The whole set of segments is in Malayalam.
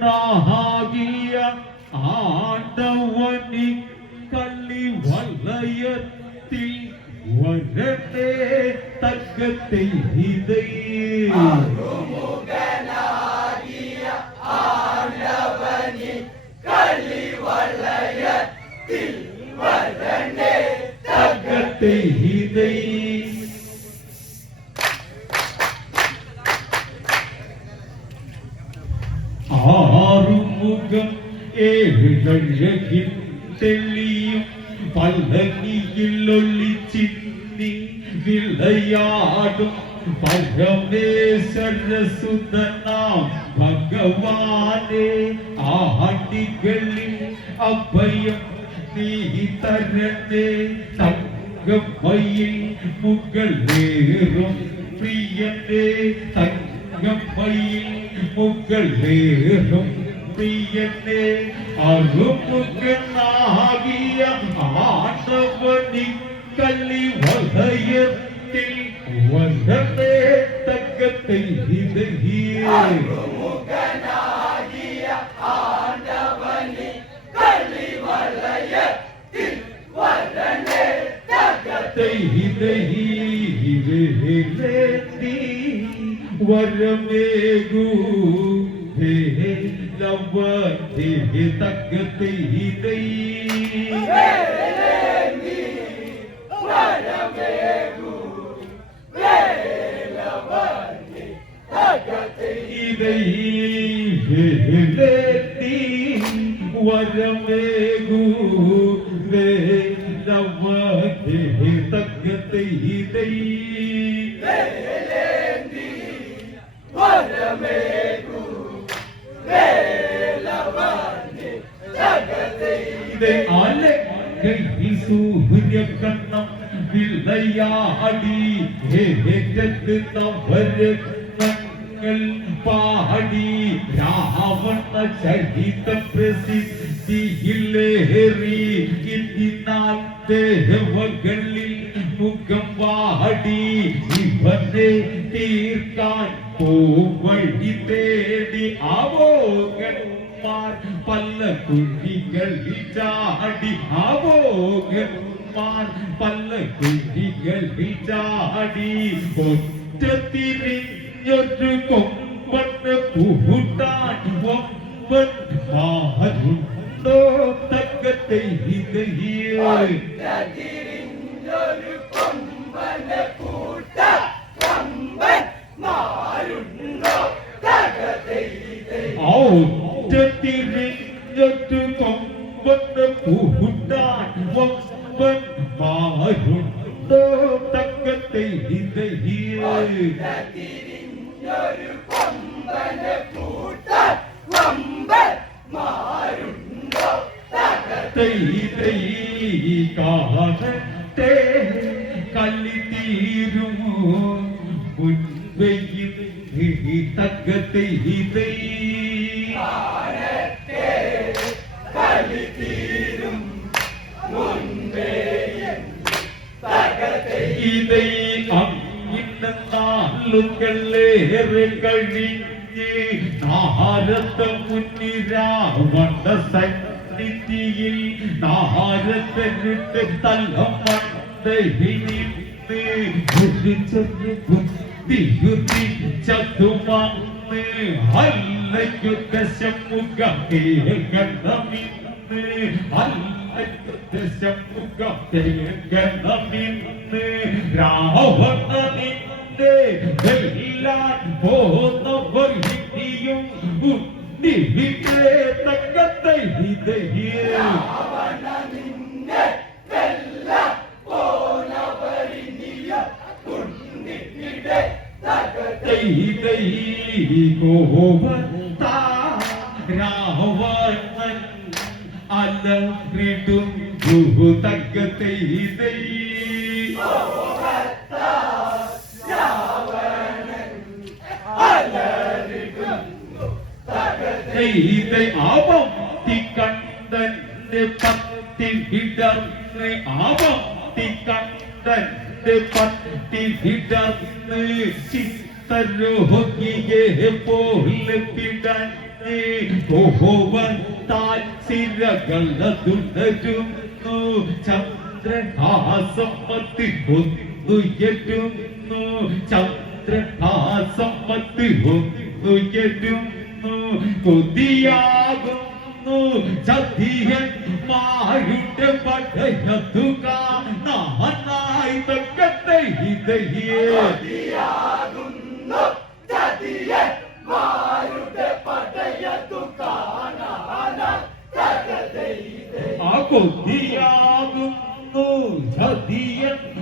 அருமுகனாகிய ஆண்டவனி கள்ளி வலயத்தில் வரனே தக்கத்தை இதை அருமுகனாகிய ஆண்டவனி கள்ளி வலயத்தில் வரனே தக்கத்தை இதை ஆறுமுகம் ஏழகின் தெளியும் பல்லனியில் ஒளி சின்னி விளையாடும் பரமேஸ்வர சுதனாம் பகவானே ஆண்டிகளில் அபயம் நீ தரனே தங்கமயில் புகழேறும் பிரியனே தங்கமயில் புகழேறும் பிரியனே அருமுகனாகிய ஆண்டவனி கள்ளி வலயத்தில் வரனே தக்கத்தை இதையே அருமுகனாகிய ஆண்டவனி கள்ளி வலயத்தில் வரனே தக்கத்தை இதையே வரமேகு லவதி தக்கத்தை இதை வரமேகு லவதி தக்கத்தை இதை வரமேகு லவதி தக்கத்தை இதை வரமேகு வேலவனே தக்கத்தை இதை அலங்கை சூரிய கண்ணம் விளையாடி ஏகத்து தவறு நங்கள் பாடி ராவண சரித பிரசித்தியிலேறி இந்தினால் தேவகளில் முகம் வாடி இவனே தீர்க்கான் பூவழி தேடி ஆவோகன்மார் பல்ல குழிகளில் சாடி ஆவோகன்மார் பல்ல குழிகளில் சாடி ஒற்றத்திரிஞ்சொரு கொம்பன் பூட்டான் ஒம்பன் மாறுண்டோ தக்கத்தை இதையே ஒற்றத்திரிஞ்சொரு கொம்பன் பூட்டான் ஒம்பன் மாறுண்டோ தக்கத்தை ஒற்றத்திரிஞ்சொரு கொம்பன் பூட்டான் ஒம்பன் மாறுண்டோ தக்கத்தை இதையே ஒற்றத்திரிஞ்சொரு கொம்பன் பூட்டான் ஒம்பன் மாறுண்டோ தக்கத்தை இதை காணத்தே கள்ளி தீருமோ முன்வையின் தக்கத்தை இதை காணத்தே கள்ளி தீரும் முன்பே தக்கத்தை இதை அங்கின்னாலுங்களேறு கழிஞ்சு நாரத முன்னிராவண சந்நிதியில் நாரதனுக்கு தல்லம் மந்தையினின்று ஒரு சொன்ன புத்தியுதி சத்துமான்னு அல்லையுத்த சம்முகே கண்ணமின்னு அல்லையுத்த சம்முகே கண்ணமின்னு ராவணனின்று வெல்லான் போனவர் இனியும் உன்னிவிட்டே தக்கத்தை இதையே ராவணனின்று வெல்லான் போனவரினியும் உன்னிவிட்டே தக்கத்தை இதை கோவத்தா ராவணன் அலறிடும் தக்கத்தை இதை கோவத்தா ராவணன் அலறிடும் தக்கத்தை இதை ஆபம் கண்டன் பத்தி விடர்ந்து ஆபம் கண்டன் பத்தி விடர்ந்து சித்தரோகியே போல் പിടഞ്ഞ് കോപത്താൽ സിരകളതുണരുന്നു ചന്ദ്രഹാസമ്പത്തി ഒന്നുയരുന്നു ചന്ദ്രഹാസമ്പത്തി ഒന്നുയരുന്നു കൊതിയാകുന്നു ചതിയന്മാരുടെ പടയതു കാണാനായി തക്കത്തെ ഇതയേ കൊതിയാകുന്നു ചതിയന്മാരുടെ പടയതു കാണാനായി തക്കത്തെ ഇതയേ ആ കൊതിയാകുന്നു ചതിയന്മാരുടെ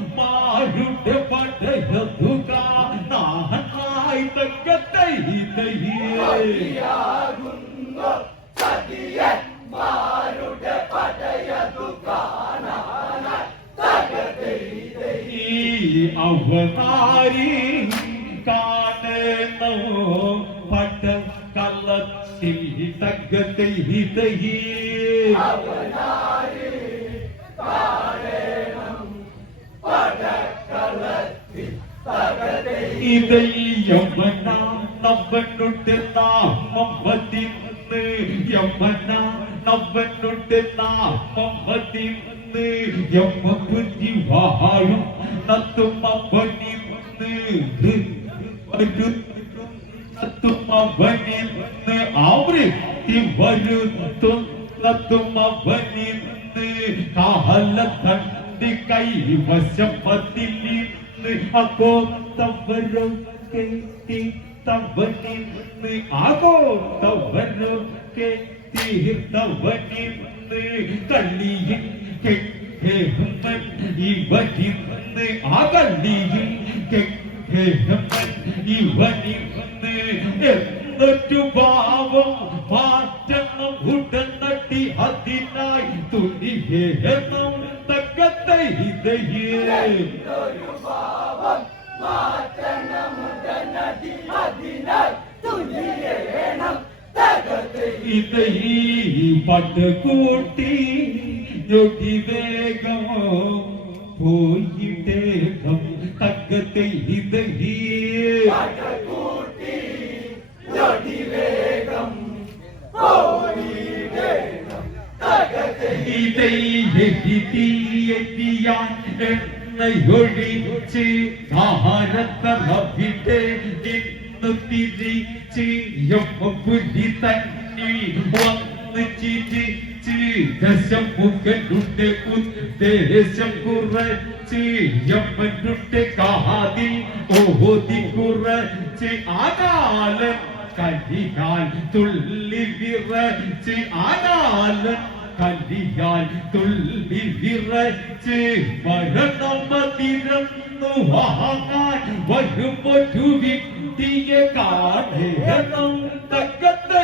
പടയതു കാണാനായി തക്കത്തെ ഇതയേ കൊതിയാകുന്നു ചതിയന്മാരുടെ പടയതു കാണാനായി തക്കത്തെ ഇതയേ ഈ അവതാരി കാണുന്നു പടക്കള്ളത്തിൽ തക്കത്തെ ഇതയേ അവനാരി കാണണം പടക്കളത്തിൽ തകതേ ഇതയ്യമ്മന നവനുടെ നാമം വതിന്ന് യമന നവനുടെ നാമം വതിന്ന് യമ ബുദ്ധി വാഴും നത്തുമവനിന്ന് നത്തുമവനിന്ന് ആവൃത്തി വരുത്തുന്നതുമവനിന്ന് കാലത്തണ്ടി കൈവശം പതിലിന്ന് അകോത്തവരൊക്കെ തീർത്തവനിന്ന് ആകോത്തവരൊക്കെ തീർത്തവനിന്ന് കള്ളിയിൽ കെഹമ്മൻ ഇവനിന്ന് ആ കള്ളിയിൽ കെഹമ്മൻ ഇവനിന്ന് എന്നൊരു ഭാവം മാറ്റണം ഉടനടി അതിനായി തുണിയേണം തക്കത്തെ ഇതയേ ഒരു ഭാവം മാറ്റണമുടനടി അതിനായി തുനിയേണം തകതേ ഇതൈ പട്ടുകൂട്ടി ഞൊടി വേഗമോ പോയിട്ടേകം തക്കത്തെ ഇതയേ പടകൂട്ടി ഞൊടി വേഗം പോയിടേണം തകതേ ഇതൈയെത്തിയാൻ എണ്ണയൊഴിച്ച് ഭാരതവിടെ ഇന്ന് തിരിച്ച് യമ്മപുരി തന്നിൽ വന്ന് ചിരിച്ച് ദശമുഖനുടെ ഉദ്ദേശം കുറച്ച് യമ്മനുടെ കാതിൽ ഓതി കുറച്ച് ആകാലം കലിയാൽ തുള്ളി വിറച്ച് ആകാലം കലിയാൽ തുള്ളി വിറച്ച് മരണമതിരന്നു വാങ്ങാൻ വരുമൊരു വ്യക്തിയെ കാണണം തക്കത്തെ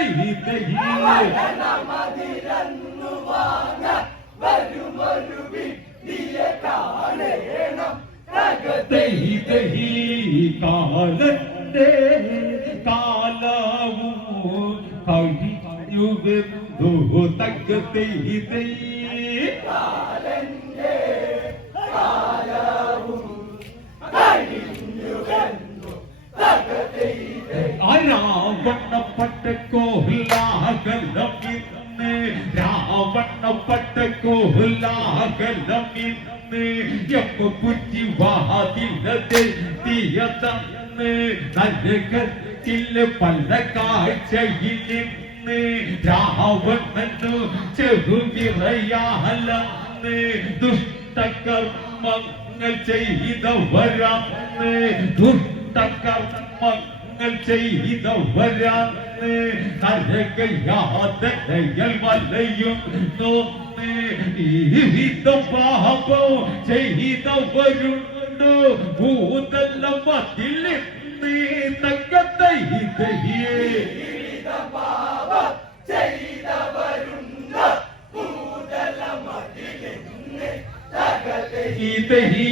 മരണമതിരന്നു വാങ്ങാൻ വരുമൊരു വിഡ്ഢിയെ കാണേണം തകതേ കാലന്റെ കാലവും കഴിഞ്ഞുവെന്നു തക്കത്തെ കാലന്റെ കാലവും കഴിഞ്ഞുവെന്നു തകതേ രാവണപ്പെട്ട കോലാകലം ഇന്ന് രാവണപ്പെട്ട കോലാകലം ഇന്ന് എപ്പ പുറ്റി വാതിലെത്തിയതന്ന് നരകത്തിൽ പല കാഴ്ചയിൽ നിന്ന് രാവണനു ചെറുവിറയാലെന്ന് ദുഷ്ടകർമ്മങ്ങൾ ചെയ്തവരാന്ന് ദുഷ്ടകർമ്മങ്ങൾ ചെയ്തവരാന്ന് നരകയാതനകൾ വലയുന്നു പാപം ചെയ്തവരുണ്ട് ഭൂതല്ല മതിൽ തക്കത്തെ പാപം ചെയ്തവരുണ്ട് ഭൂതലമതിലിന്ന് തകതേ ഇതഹി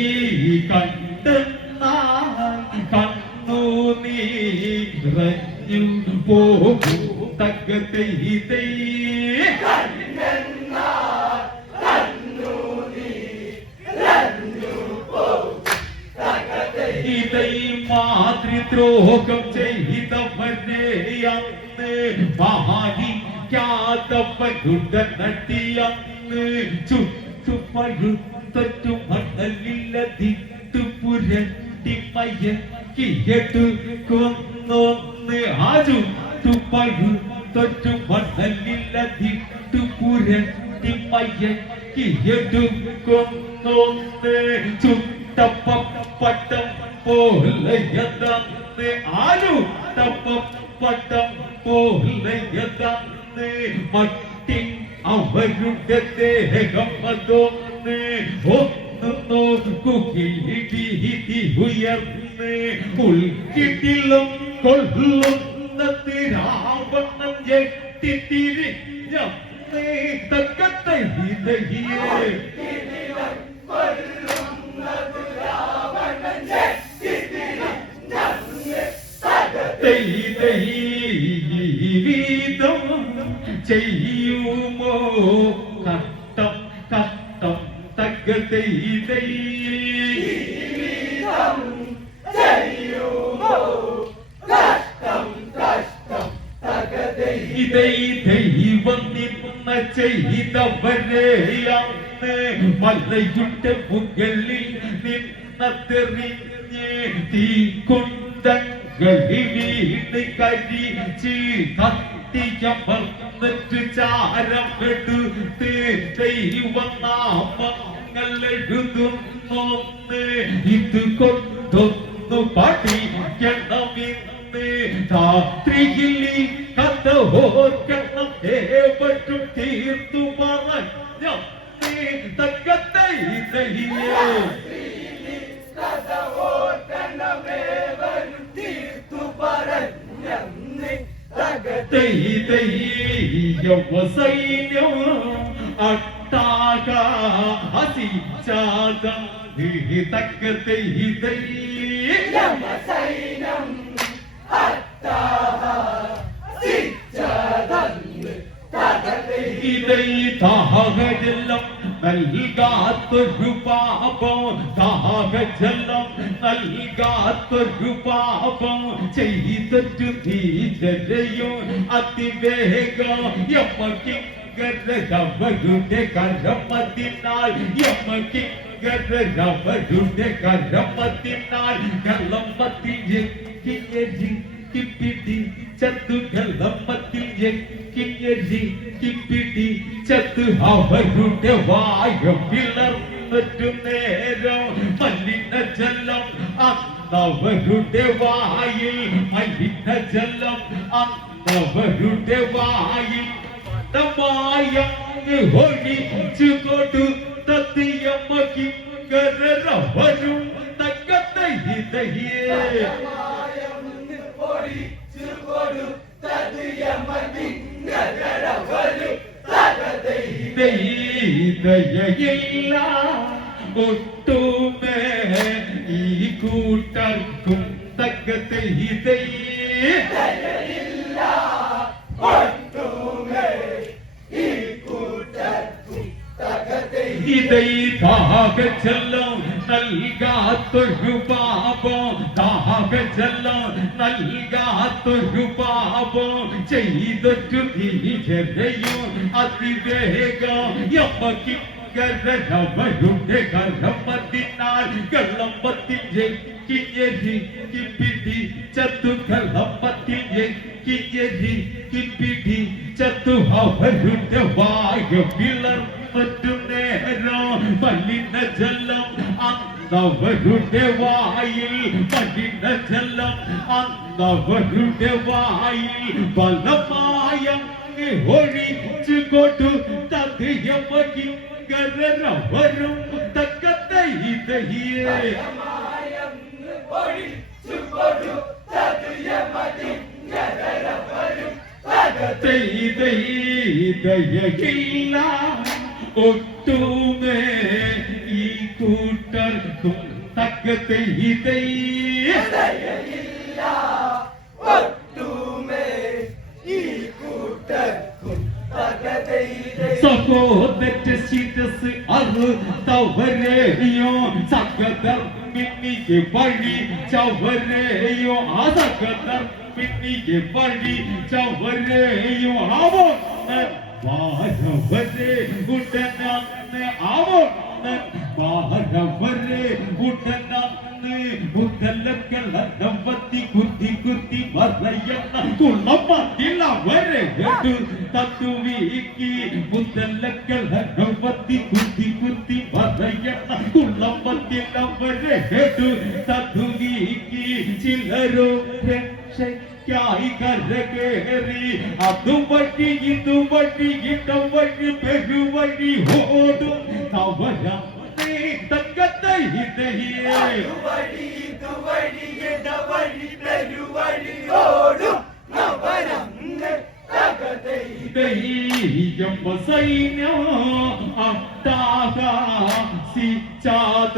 കണ്ടെന്നായി കണ്ണു നീറഞ്ഞു പോകും തക്കത്തെ ഇതൈ ഇതൈ മാതൃ മാതൃദ്രോഹം ചെയ്തവരെ അന്ന് മാനിക്കാത്തവരുടെ നടിയന്ന് ചുറ്റുപഴുത്തൊറ്റു മണലില്ലതിട്ടു പുരട്ടിമയക്കിയെടു കൊന്നൊന്ന് ആജു ചുറ്റുപഴുത്തൊറ്റു മണലില്ലതിട്ടു പുരട്ടിമയക്കിയെടു കൊന്നൊന്ന് ചുട്ടപ്പട്ടം പോലെയതന്ന് ആരു തപ്പട്ടം പോലെയതന്ന് മട്ടി അവരുടെ ദേഹം അതൊന്ന് ഒന്ന് നോക്കുകി ഉയർന്ന് ഉൾക്കിട്ടിലും കൊള്ളുന്ന രാവണൻ ഞെട്ടിത്തിരിഞ്ഞ തക്കത്തെ ഇതഹിയേ വീതം ചെയ്യുമോ കഷ്ടം കഷ്ടം തകതൈ ഇതൈ ദൈവം നിന്ന ചെയ്തവരെ അന്ന് മലയുടെ മുകളിൽ നിന്നെറിഞ്ഞ് തീക്കുണ്ടങ്ങളിൽ വീണ് കരിച്ച് കത്തിയമർന്നിട്ട് ചാരമെടുത്ത് ദൈവനാമങ്ങൾ എഴുതുന്നൊന്ന് ഇത് കൊണ്ടൊന്നു പഠിക്കണമെന്ന് രാത്രിയിൽ കഥ ഓർക്കണം ഏവരും തീർത്തു പറഞ്ഞ തക്കത്തെ സൈന്യം അട്ടാക അസിച്ചാദ തക്കത്തെ സൈന്യം ഇതൈ ദാഹജലം നൽകാത്തൊരു പാപം ദാഹജലം നൽകാത്തൊരു പാപം ചെയ്തിട്ട് നീചരയോ അതിവേഗം യമകിങ്കരവരുടെ കരമതിനാൽ യമകിങ്കരവരുടെ കരമതിനാൽ കള്ളമത്തിൽ കിപ്പിടി ചത്തുകളമത്തിൽ കിപ്പിടി ചത്ത് അവരുടെ വായ പിളർന്നിട്ടു നേരം മലിനജലം അന്നവരുടെ വായിൽ മലിനജലം അന്നവരുടെ വായിൽ മതമായങ്ങ് ഒഴിച്ചു കൊടുത്തത് യമകിങ്കരവരും തക്കത്തെ ഇതഹിയേ ദയയില്ല ഒട്ടുമേ ഈ കൂട്ടർക്കും തക്കത്തെ ഇതൈ ദാഹജലം നൽകാത്തൊരു പാപം ദാഹജലം നൽകാത്തൊരു പാപം ചെയ്തൊരു നീചരയും അതിവേഗം യമകിങ്കരവരുടെ കരമതിനാൽ കള്ളമ്പത്തിൽ കിപ്പിടി ചത്തു കള്ളമ്പത്തിൽ കിപ്പിടി ചത്തു അവരുടെ വായ പിളർന്നിട്ടു നേരം മലിനജലം അന്നവരുടെ വായിൽ മലിനജലം അന്നവരുടെ വായിൽ ബലമായ ഒഴിച്ചു കൊടുത്തത് യമകിങ്കരവരും തക്കത്തെ ഇതഹിയേ ദയയില്ല ഒട്ടുമേ ഈ കൂട്ടർക്കും തക്കത്തെ സഹോദര ശിരസ് അറുത്തവരെയോ സകതർ പിന്നിക്ക് വഴി ചവരെയോ അതകതർ പിന്നിക്ക് വഴി ചവരെയോ ആവോന്നൻ വാരവരെ ഉടനന്ന് ആവോന്നൻ വാരവരെ ഉടനന്ന് മുതലക്കല നമ്പത്തി കുത്തി കുത്തി പറയുന്ന കുളമത്തിൽ അവരെ തത്തുവീക്കി മുതലക്കല നമ്പത്തി കുത്തി കുത്തി പറയുന്ന കുളമത്തിൽ അവരെ തത്തുവീക്കി ചിലരോ രക്ഷയ്ക്കായി കരകേറി അതുവഴി ഇതുവഴി ഇടവഴി പെരുവഴി ഓടും തവരം തക്കത്തെ ഇതഹിയേ അതുവഴി ഇതുവഴി ഇടവഴി പെരുവഴി ഓടും നവരംഗ തകതൈ സൈന്യം അട്ടാഹ സിച്ചാദ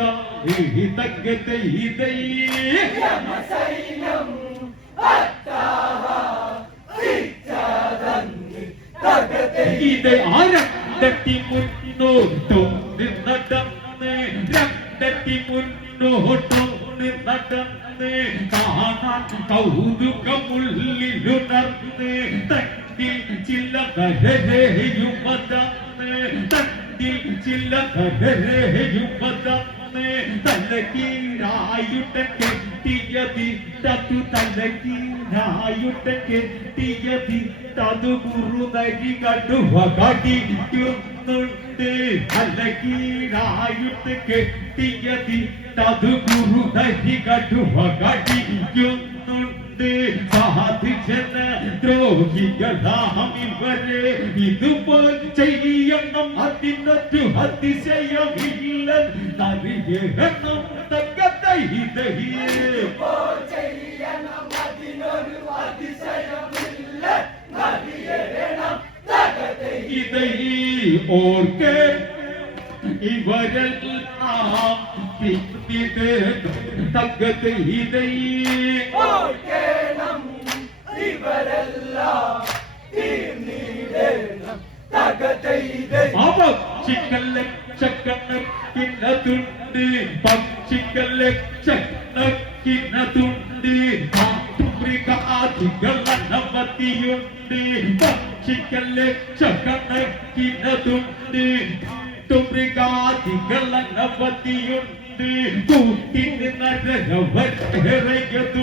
തക്കത്തെ യമസൈന്യം അട്ടാഹ സിച്ചാദന്നി തകതൈ ഇത് ആരണ്ടട്ടി മുന്നോട്ടും നടന്ന് രണ്ടട്ടി മുന്നോട്ടും നടന്ന് കാണാൻ കൗതുകമുള്ളിലുണർന്ന് തട്ടിൽ ചില കരരെയും വതന്ന് തട്ടിൽ ചില കരരെയും വതന്ന് തലകീഴായുട്ട കെട്ടിയതി തതു തലകീഴായുട്ട കെട്ടിയതി തതു ഗുരുനരി കടുവ കടിക്കുന്നുണ്ട് തലകീഴായുട്ട കെട്ടിയതി തതു ഗുരുനരി കടുവ കടിക്കുന്നുണ്ട് സാധിച്ചന ദ്രോഹികളാം ഇവരെ ഇതുപോൽ ചെയ്യണം അതിനൊരു അതിശയമില്ല അറിയണം തക്കത്തെ ഇതഹിയേ ഇപ്പോൾ ചെയ്യണം അതിനൊരു അതിശയമില്ല നദിയേണം തകതൈ ഇതൈ ഓർക്കെ ഇവരെല്ലാം തക്കത്തെ ഇതൈ ഓർക്കേണം ഇവരെല്ലാം തീർന്നിടേണം തകതൈ പക്ഷികൾ ലക്ഷക്കണക്കിനതുണ്ട് പക്ഷികൾ ലക്ഷക്കണക്കിനതുണ്ട് മൃഗാദികൾ അനവധിയുണ്ട് പക്ഷികൾ ലക്ഷക്കണക്കിനതുണ്ട് മൃഗാദികൾ അനവധിയുണ്ട് കൂട്ടിന് നരകവരയുണ്ട്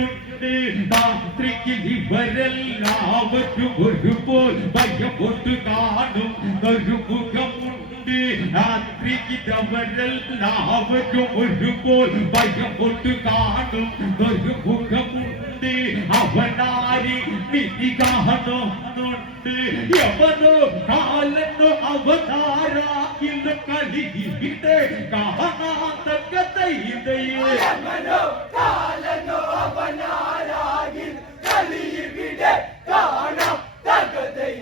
രാത്രിക്ക് ഇവരെല്ലാവരും ഒരുപോൽ ഭയമൊട്ട് കാണും ഒരു മുഖമുണ്ട് രാത്രിക്ക് അവരെല്ലാവരും ഒരുപോൽ ഭയമൊട്ട് കാണും ഒരു മുഖമുണ്ട് അവനാരി നിധി കാണുന്നുണ്ട് യവനോ കാലനോ അവതാരാകിൽ കളിയിട്ട് കാണാത്തക്കത്തെ ഇതയേ യമനോ കാലനോ അവനാരാകിൽ കളിയിവിടെ കാണാം തകതൈ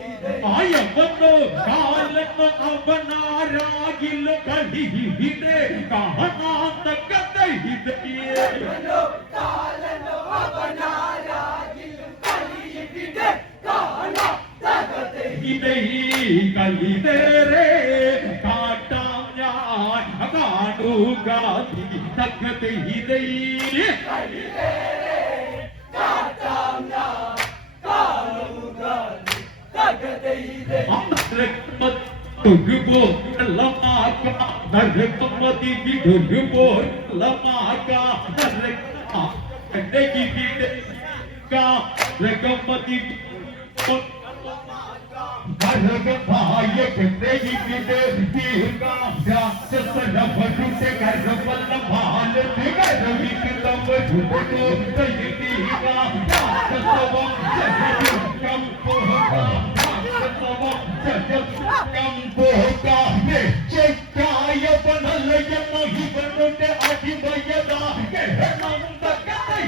ആയവനോ കാലനോ അവനാരാകിൽ കളിയിട്ട് കാണാത്തക്കത്തെ ഇതയേ യമനോ കാലനോ അവനാരാകിൽ കളിയിവിടെ കാണാം തകതൈ ഇതൈ കളിതേറെ കാട്ടാം ഞാൻ കാണുക തക്കത്തെ ഇതൈ കളിവേറെ കാട്ടാം ഞാൻ കാണുക തകതൈ നരകമതി വിടുപോലമാക നരകമതി നരകമായ കെട്ടയിവിടെ രാക്ഷസനവരുടെ കരവല്ല ഭാലത്ത് കരവിക്കുന്നവരുടെ രാക്ഷസവം ജഗം രക്ഷയ്ക്കായവനല്ലയെന്ന ഇവരുടെ അടിമയതാ കേരളം തക്കത്തെ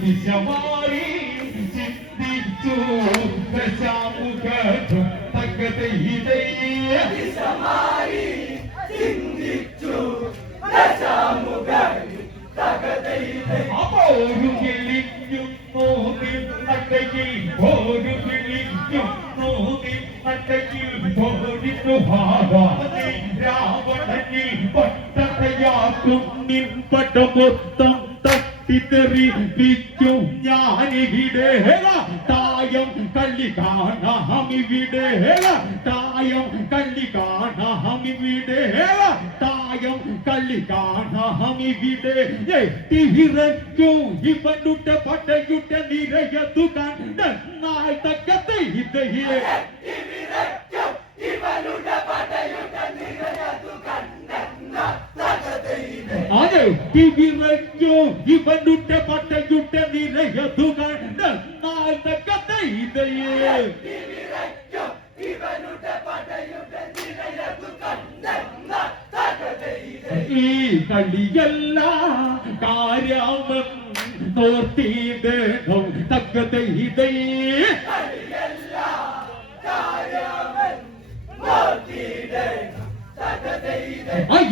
ദിശമാറി ചിന്തിച്ചു ദശാമുഖം തക്കത്തെ ദിശമാറി ചിന്തിച്ചു ദശാമുഖൻ തകതൈ ഒരു കിളിക്കും നോക്കി തക്കയിൽ ഒരു കിളിക്കും നോക്കി നടയിൽ ഓടിച്ചു ഭാഗാതെ രാവണനിൽ പട്ടതയാക്കും നിൻ പടമൊത്തം തട്ടിത്തെറിപ്പിക്കും ഞാനിവിടെ തായം കളി കാണാമിവിടെ തായം കളി കാണാമിവിടെ തായം കളി കാണാമിവിടെ തിരക്കും ഇവനുടെ പടയുടെ നിരയതു കണ്ടെന്നാൽ തക്കത്തെ ഇതയെ അതെ തിരക്കും ഇവനുടെ പടയുടെ നിരയതു കണ്ടെന്നാൽ തക്കത്തെ ഇതയെ ഈ കളിയല്ല കാര്യമം നോർത്തിയിടണം തക്കത്തെ ഇതയെ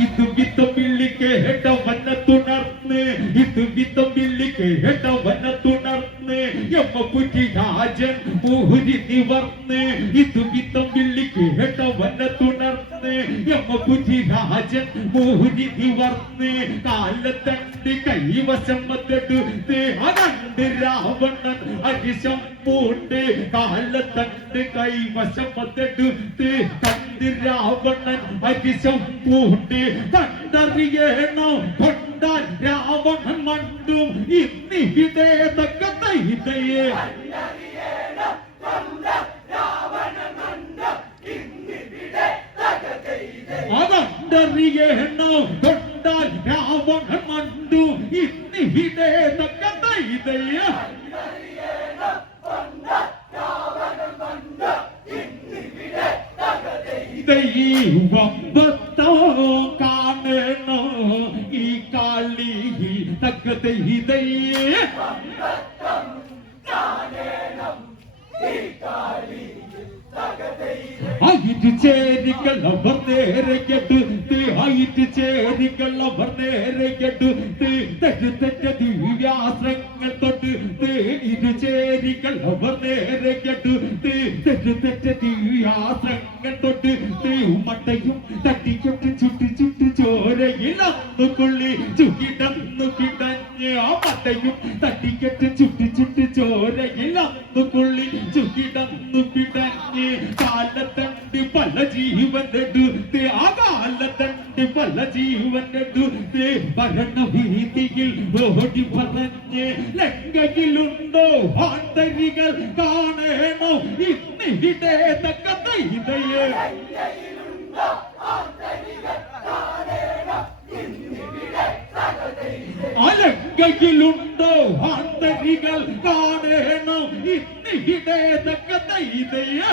ഇത് വിത്തം വിളി കേട്ടവന തുണർന്ന് ഇത് വിത്തം വിളി കേട്ടവന തുണർന്ന് യമപുരി രാജൻ പൂരി നിവർന്ന് ഇത് വിത്തം വിളി കേട്ടവന തുണർന്ന് യമപുരി രാജൻ പൂരി നിവർന്ന് കാലത്തണ്ട് കൈവശം മത്തെടുത്ത് അകണ്ട് രാവണൻ അരിശം പൂണ്ട് കാലത്തണ്ട് കൈവശം മത്തെടുത്ത് കണ്ട് രാവണൻ അരിശം പൂണ്ട് കണ്ടറിയണോ കൊണ്ടാൽ രാവണൻ മണ്ടും ഇന്നിവിടെ തക്കത്തെ ഇതയെ അതറിയണോ കൊണ്ടാൽ രാവണൻ മണ്ടും ഇന്നിവിടെ തക്കത്തെ ഇതയെ ദൈവമ്പത്തോ കാണണോ ഈ കാളി തക്കത്തെ ഇതയെ ആയിട്ട് ചേരികളവർ നേരെടുത്ത് ആയിട്ട് ചേരികളവർ നേരെടുത്ത് തെറ്റ് ദിവ്യാസ്ത്രങ്ങൾ തൊട്ട് ഇരു ചേരികളവർ നേരെടുത്ത് തെറ്റ് ദിവ്യാസ്ത്രങ്ങൾ തൊട്ട് മട്ടയും തട്ടിക്കൊട്ട് ചുട്ടി ചോരയിൽ അന്നുകൊള്ളി ചുക്കിടന്നു കിടഞ്ഞ് ആ മട്ടയും തട്ടിക്കെട്ട് ചുട്ടി ചോരയിൽ അന്നുകൊള്ളി ചുക്കിടന്നു കിടഞ്ഞ് കാലത്തണ്ട് പല ജീവനെടുത്ത് ആ കാലത്തണ്ട് പല ജീവനെടുത്ത് ഭരണഭീതിയിൽ ഓടി പറഞ്ഞ് ലങ്കയിലുണ്ടോ ആന്തരികൾ കാണണോ ഇന്നിവിടെ തക്കത്തെ ഇതയെ അലങ്കയിലുണ്ടോ ആന്തരികൾ കാണണോ ഇന്നിവിടെ തക്കത്തെ ഇതയെ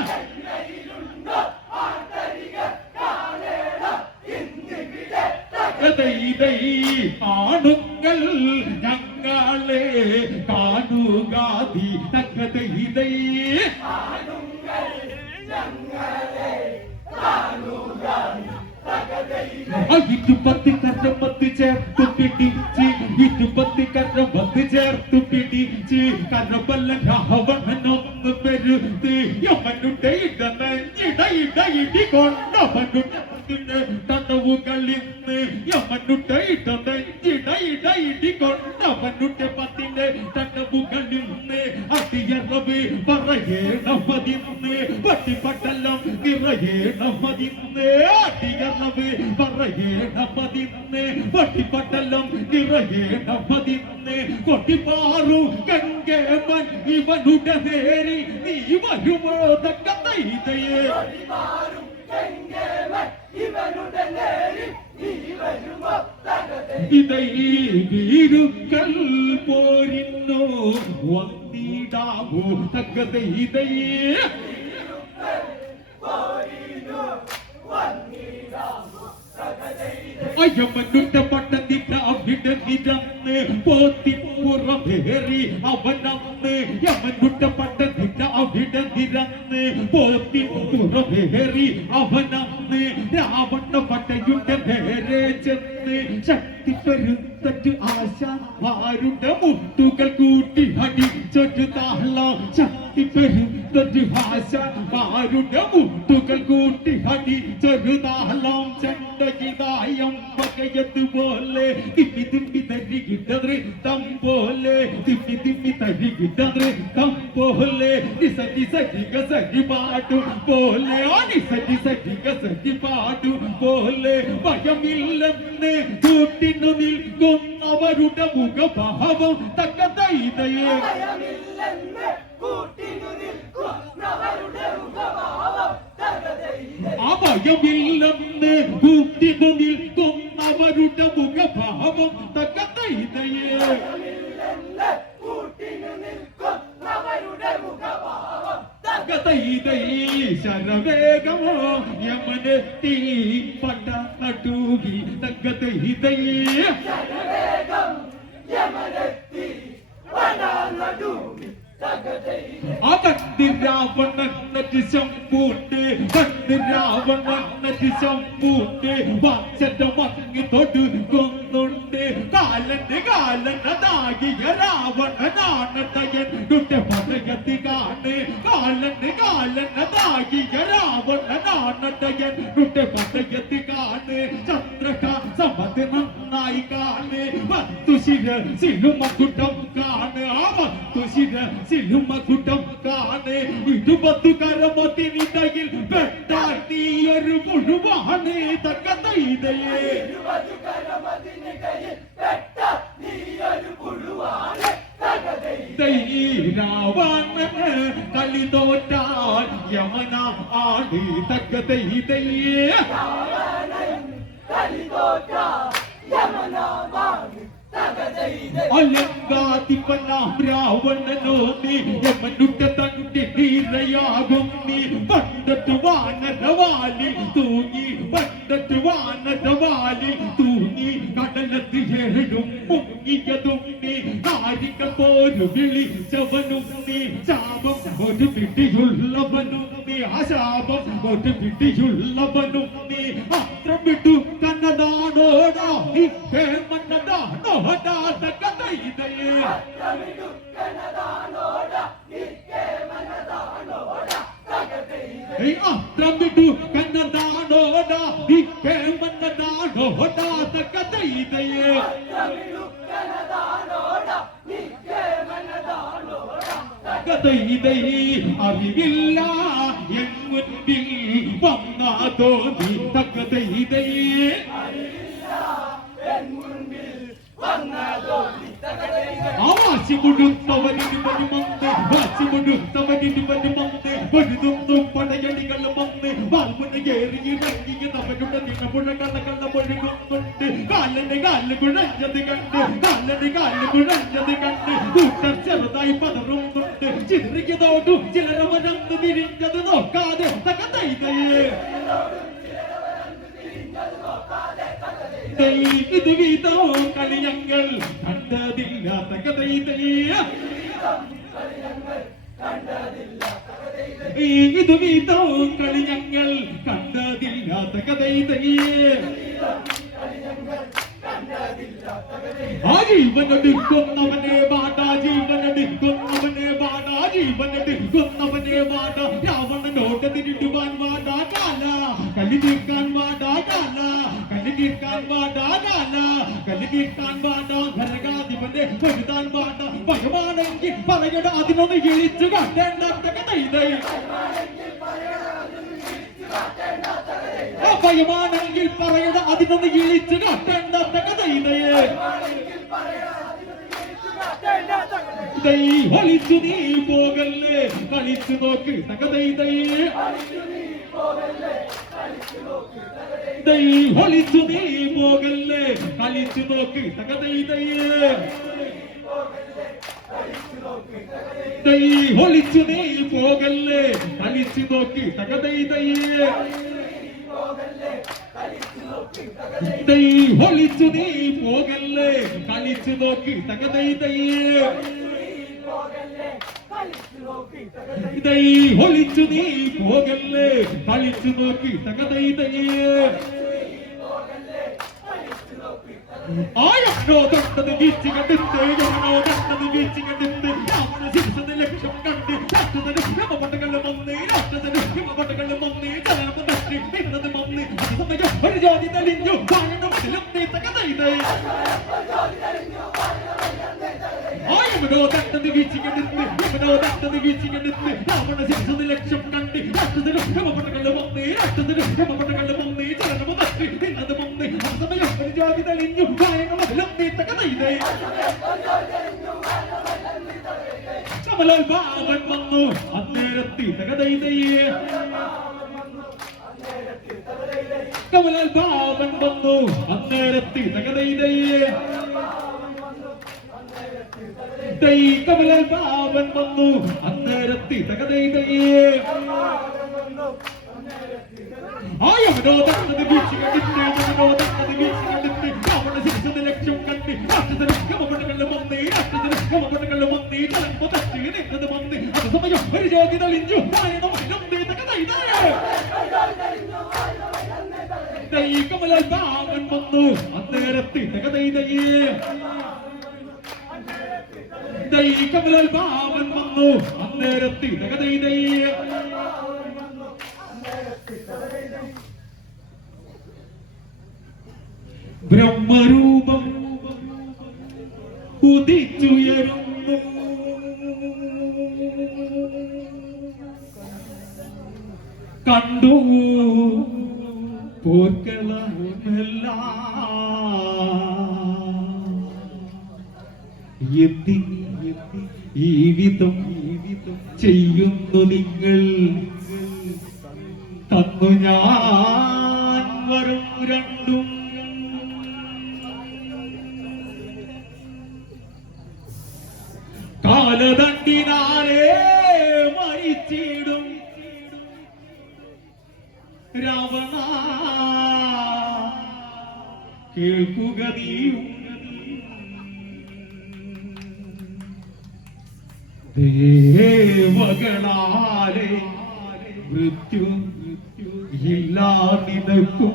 ആണുങ്ങൾ ഞങ്ങളെ കാണുകാതി തക്കത്തെ ഇതയെ ഇരുപത്തി കരമത്ത് ചേർത്ത് പിടിച്ച് ഇരുപത്തി കരമത്ത് ചേർത്ത് പിടിച്ച് കരബല രാവണനൊന്ന് പെരുത്ത് യമനുടെ ഇട കൊണ്ടവനുടെ തടവുകളിന്ന് യമനുടെ ഇട കൊണ്ടവനുടെ പത്തിന്റെ തടവുകളിന്ന് അതിയറവ് പറയേണമതിന്ന് പട്ടിപ്പട്ടലം നിറയേണമതിന്ന് അടിയറവ് പറയേണമതിന്ന് പട്ടിപ്പട്ടലം നിറയേണമതിന്ന് കൊട്ടിപ്പാറു ഗംഗേമൻ ഇവനുടെ നേരി നീ വരുമോ തക്കത്തെ ഇതയെ ഇതൈ വീരുക്കൾ പോരിന്നോ വന്നിടാവോ തക്കത്തെ ഇതയെ അയമനുടെ പട്ടതിന്റെ അവിടെ നിരന്ന് പോത്തിപ്പുറമേറി അവനന്ന് യമനുടെ പട്ടതിന്റെ അവിടെ നിരന്ന് പോത്തിപ്പുറമേറി അവനന്ന് രാവണ പട്ടയുടെ നേരെ ചെന്ന് ശക്തി പെരുത്തറ്റ് ആശാന്മാരുടെ മുട്ടുകൾ കൂട്ടി അടിച്ചൊരു താളം ശക്തി പെരുത്ത മുത്തൊരു ഭാഷമാരുടെ മുത്തുകൾ കൂട്ടി ഹടി ചെറുതാളം ചെണ്ടകിതായം വകയതുപോലെ തിമ്മി തിമ്മി തരികിട്ട നൃത്തം പോലെ തിമ്മി തിമ്മി തരികിട്ട നൃത്തം പോലെ നിസരി സരിക സരി പാടും പോലെ നിസരി സരിക സരി പാടും പോലെ ഭയമില്ലെന്ന് കൂട്ടിനു നിൽക്കുന്നവരുടെ മുഖഭാവം തക്കതൈതയെ അഭയമില്ലെന്ന് കൂട്ടിനു നിൽക്കുന്നവരുടെ മുഖഭാവം തക്കതൈതയെ ശരവേഗമോ യമനെത്തി പട്ട നട്ടൂകി തക്കതൈതയെ ശമ്പൂട്ട് ശമ്പൂട്ട് വാച്ചന്റെ മങ്ങി തൊടുക്കുന്നുണ്ട് കാലന്റെ കാലനതാകിയ രാവണനാണതയന്റെ പതയത്തി കാണ് കാലന്റെ കാലനതാകിയ രാവണനാണതയന്റെ പതയത്തി കാണ് ചന്ദ്രക സമത് നന്നായി കാണ് പത്തുശിര സിലുമകുട്ടം കാണ് ആ പത്തുശിര സിലുമകുട്ടം കാണ് ഇരുപത്തു കരമത്തിനിടയിൽ പെട്ടാൽ നീയൊരു പുഴുവാണ് തക്കതൈതയെ രാവണന് കളി തോറ്റാൽ യമന ആടി തക്കതൈതയെ അലങ്കാതിപ്പനാം രാവണനോ നീ യമനുട്ട തനുട്ടി ധീരയാകും നീ പണ്ടത്തു വാനരവാലി തൂങ്ങി പണ്ടത്തു വാനരവാലി തൂങ്ങി കടലത്ത് ഏഴും മുങ്ങിയതും നീ കാരിക്ക പോരു വിളിച്ചവനും നീ ശാപം ഒരു പിടിയുള്ളവനും നീ ആ ശാപം ഒരു പിടിയുള്ളവനും നീ അത്ര വിട്ടു കന്നതാണോടാ മന്നതാണോ തക്കതൈതയെ അത്രം വിട്ടു കന്നതാണോടാ മന്നതാണോടാ തക്കതൈതയെ അറിവില്ല എൻ മുൻപിൽ വന്നാതോ നീ തക്കതൈതയെ ആവാശി കൊടുത്തവരിന് വരുമന്ന് വാശി കൊടുത്തവരിന് വരുമന്ന് വഴുതും പടയടികളും വന്ന് വാൽമുന ഏറിയിറങ്ങിയതവരുടെ നിലപുഴ കള്ളക്കള്ള പൊഴുകുന്നുണ്ട് കാലിന്റെ കാല് കുഴഞ്ഞത് കണ്ട് കാലിന്റെ കാല് കുഴഞ്ഞത് കണ്ട് കൂട്ടർ ചെറുതായി പതറുന്നുണ്ട് ചിതറിയതോട്ടു ചിലരവരന്ന് തിരിഞ്ഞത് നോക്കാതെ തകതൈതയെ ഇത് വീതോ കളി ഞങ്ങൾ കണ്ടതില്ല തകതൈതയെ ഇത് വീതോ കളി ഞങ്ങൾ കണ്ടതില്ല തകതൈതയെ ആ ജീവനെടുക്കുന്നവനെ വാടാ ജീവനെടുക്കുന്നവനെ വാടാ ജീവനെടുക്കുന്നവനെ വാടാ രാവണനോട് തിരിടുവാൻ വാടാ കാല കലി തീർക്കാൻ വാടാ കാല കലി തീർക്കാൻ വാടാ കാല കലി തീർക്കാൻ വാടാ ഘരകാധിപന്റെ വലുതാൻ വാടാ ഭയമാണെങ്കിൽ പറയട അതിനൊന്ന് ഇളിച്ചു കാട്ടേണ്ട തകതൈതയെ ഭയമാണെങ്കിൽ പറയട അതിനൊന്ന് ഇളിച്ചു കാട്ടേണ്ട തകതൈതയെ ഒളിച്ചു നീ പോകല്ലേ കളിച്ചു നോക്ക് തകതൈതയെ ഒളിച്ചു നീ പോകല്ലേ കളിച്ചു നോക്ക് തകതൈതയെ ഒളിച്ചു നീ പോകല്ലേ കളിച്ചു നോക്ക് തകതൈതയെ ഒളിച്ചു നീ പോകല്ലേ കളിച്ചു നോക്ക് തകതൈതയെ ഒളിച്ചു നീ പോകല്ലേ കളിച്ചു നോക്ക് തകതൈതയെ ആയാണോ കണ്ടത് വീഴ്ച കണ്ടിട്ട് യാണോ കണ്ടത് വീഴ്ച കണ്ടിട്ട് രാവണ ശിക്ഷ ലക്ഷ്യം കണ്ട് ഹിമപട്ടകളും വന്ന് രാഷ്ട്രത്തിന് ഹിമപട്ടകളും വന്ന് ചലനം തട്ടി നിന്നത് വന്ന് സമയം ഒരു ജോലി തെളിഞ്ഞു വാഴണം നീ തകതൈതേ ഇവനോ തട്ടത് വീഴ്ചകെടുത്ത് ഇവനോ തട്ടത് വീഴ്ചകെടുത്ത് രാവണ 6 ലക്ഷം കണ്ട് രാഷ്ട്രത്തിന് ഹിമപട്ടകളും വന്ന് രാഷ്ട്രത്തിന് ഹിമപട്ടകളും വന്ന് ചലനം തട്ടി നിന്നത് വന്ന് സമയം ഒരു ജോലി തെളിഞ്ഞു വാഴണം നീ തകതൈതേ കമലാൽ ബാവൻ വന്നു അന്നേരത്തി തകതൈതയെ കമലാൽ ബാവൻ വന്നു അന്നേരത്തി തകതൈതയെ കമലാൽ ബാവൻ വന്നു അന്നേരത്തി തകതൈതയെ ആയവനോ തന്നത് വീഴ്ച കണ്ടിട്ട് അവനോ തന്നത് വീഴ്ച കണ്ടിട്ട് രാവണ 6 ലക്ഷം കണ്ട് രാഷ്ട്രത്തിന് ഹിമപട്ടകളും വന്ന് രാഷ്ട്രത്തിന് ഹിമപട്ടകളും വന്ന് ചലമ്പ തട്ടി നിന്നത് വന്ന് അത് സമയം ഒരു ജോലി തെളിഞ്ഞു കമലാൽ ബാവൻ വന്നു അന്നേരത്തി തകതൈതയെ കമലാൽ ബാവൻ വന്നു അന്നേരത്തി തകതൈതയെ ബ്രഹ്മരൂപം ഉദിച്ചുയരുന്നു കണ്ടു പോർക്കളമെല്ലാം എത്തി ഈ വിധം ചെയ്യുന്നു നിങ്ങൾ തന്നു ഞാൻ വരും രണ്ടും കാലദണ്ഡിനാലേ മരിച്ചിടും രാവണ കേൾക്കുക നീയും ദേവകളാലെ മൃത്യു ഇല്ലാ നിനക്കും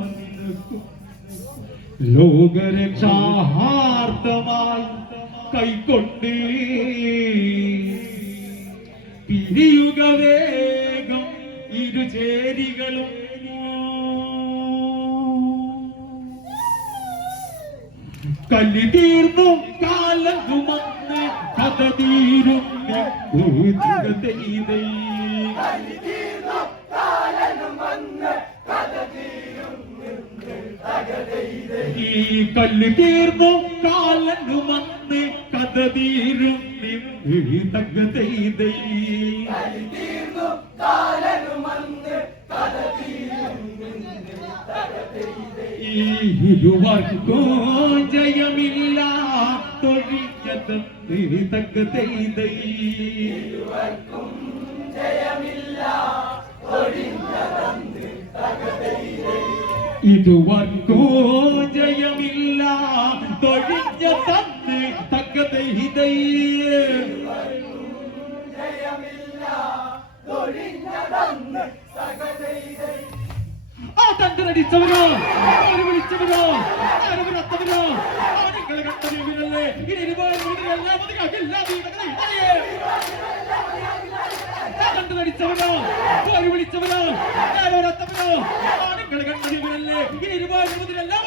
ലോകരക്ഷാഹാർത്ഥമായി കൈകൊണ്ട് പിരിയുക വേഗം ഇരുചേരികളും കല്ലി തീർന്നു കാലതുമന്ന് കഥ തീരും ഈ കല്ല് തീർന്നു കാലനുമന്ന് കഥ തീരും തകതൈതൈ ഇരുവർക്കും ജയമില്ല തൊഴിഞ്ഞത് തകതൈതൈ ഇരുവർക്കും ജയമില്ല തൊഴിഞ്ഞ തന്ന് തകതൈതൈ തണ്ടടിച്ചവനോ ആര് വിളിച്ചവനോ ആര് വിളത്തവനോ നിങ്ങളെ കണ്ടതില്ലേ ഇനി തണ്ടടിച്ചവനോ ആര് വിളിച്ചവനോ ആര് വിളത്തവനോ നിങ്ങളെ കണ്ടതില്ലേ ഇനി 20 മുതലെല്ലാം